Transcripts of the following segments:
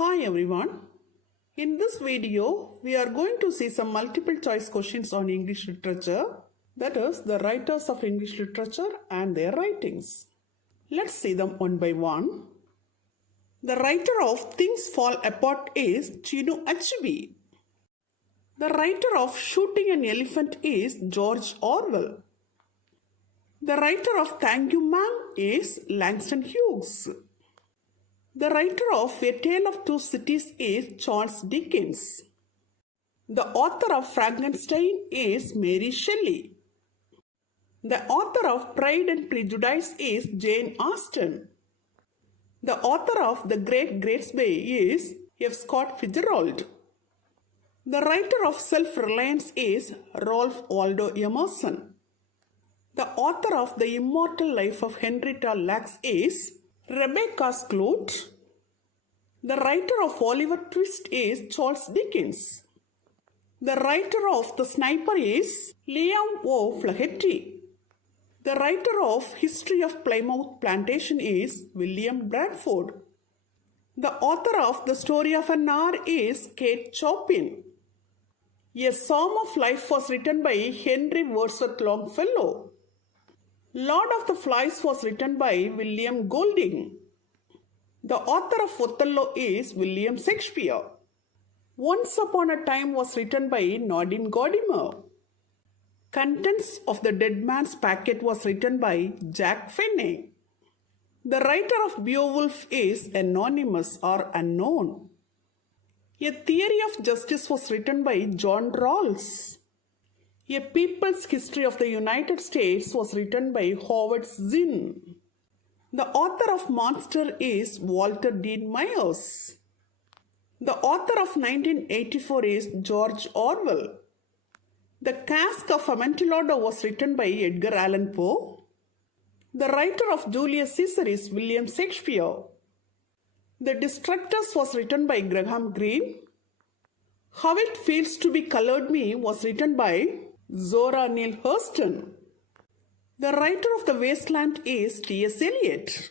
Hi everyone. In this video, we are going to see some multiple choice questions on English literature, that is, the writers of English literature and their writings. Let's see them one by one. The writer of Things Fall Apart is Chinua Achebe. The writer of Shooting an Elephant is George Orwell. The writer of Thank You Ma'am is Langston Hughes. The writer of A Tale of Two Cities is Charles Dickens. The author of Frankenstein is Mary Shelley. The author of Pride and Prejudice is Jane Austen. The author of The Great Gatsby is F. Scott Fitzgerald. The writer of Self-Reliance is Ralph Waldo Emerson. The author of The Immortal Life of Henrietta Lacks is Rebecca Skloot. The writer of Oliver Twist is Charles Dickens. The writer of The Sniper is Liam O. Flaherty. The writer of History of Plymouth Plantation is William Bradford. The author of The Story of an Hour is Kate Chopin. A Psalm of Life was written by Henry Wordsworth Longfellow. Lord of the Flies was written by William Golding. The author of Othello is William Shakespeare. Once Upon a Time was written by Nadine Gordimer. Contents of the Dead Man's Packet was written by Jack Finney. The writer of Beowulf is anonymous or unknown. A Theory of Justice was written by John Rawls. A People's History of the United States was written by Howard Zinn. The author of Monster is Walter Dean Myers. The author of 1984 is George Orwell. The Cask of Amontillado was written by Edgar Allan Poe. The writer of Julius Caesar is William Shakespeare. The Distractors was written by Graham Greene. How It Feels to Be Colored Me was written by Zora Neale Hurston. The writer of The Wasteland is T.S. Eliot.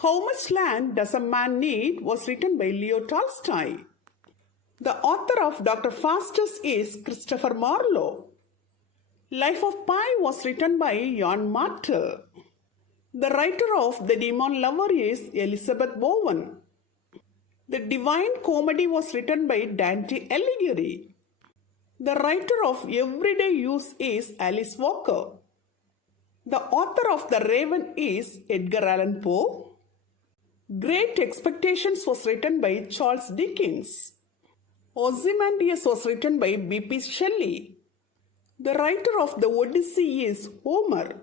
How Much Land Does a Man Need was written by Leo Tolstoy. The author of Dr. Faustus is Christopher Marlowe. Life of Pi was written by Jan Martel. The writer of The Demon Lover is Elizabeth Bowen. The Divine Comedy was written by Dante Alighieri. The writer of Everyday Use is Alice Walker. The author of The Raven is Edgar Allan Poe. Great Expectations was written by Charles Dickens. Ozymandias was written by B.P. Shelley. The writer of The Odyssey is Homer.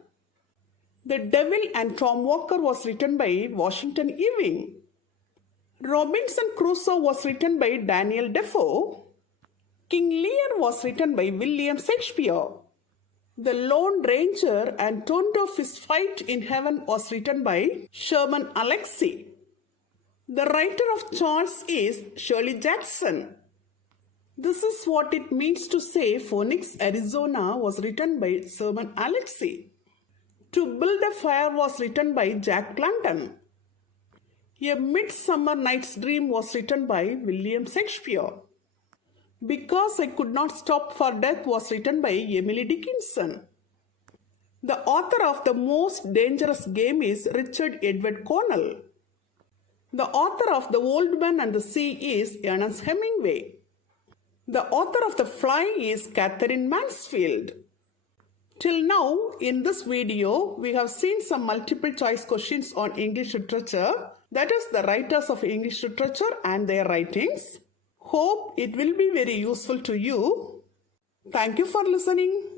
The Devil and Tom Walker was written by Washington Irving. Robinson Crusoe was written by Daniel Defoe. King Lear was written by William Shakespeare. The Lone Ranger and Tonto Fistfight in Heaven was written by Sherman Alexie. The writer of Charles is Shirley Jackson. This Is What It Means to Say Phoenix, Arizona was written by Sherman Alexie. To Build a Fire was written by Jack London. A Midsummer Night's Dream was written by William Shakespeare. Because I Could Not Stop for Death was written by Emily Dickinson. The author of The Most Dangerous Game is Richard Edward Connell. The author of The Old Man and the Sea is Ernest Hemingway. The author of The Fly is Catherine Mansfield. Till now, in this video, we have seen some multiple choice questions on English literature, that is, the writers of English literature and their writings. Hope it will be very useful to you. Thank you for listening.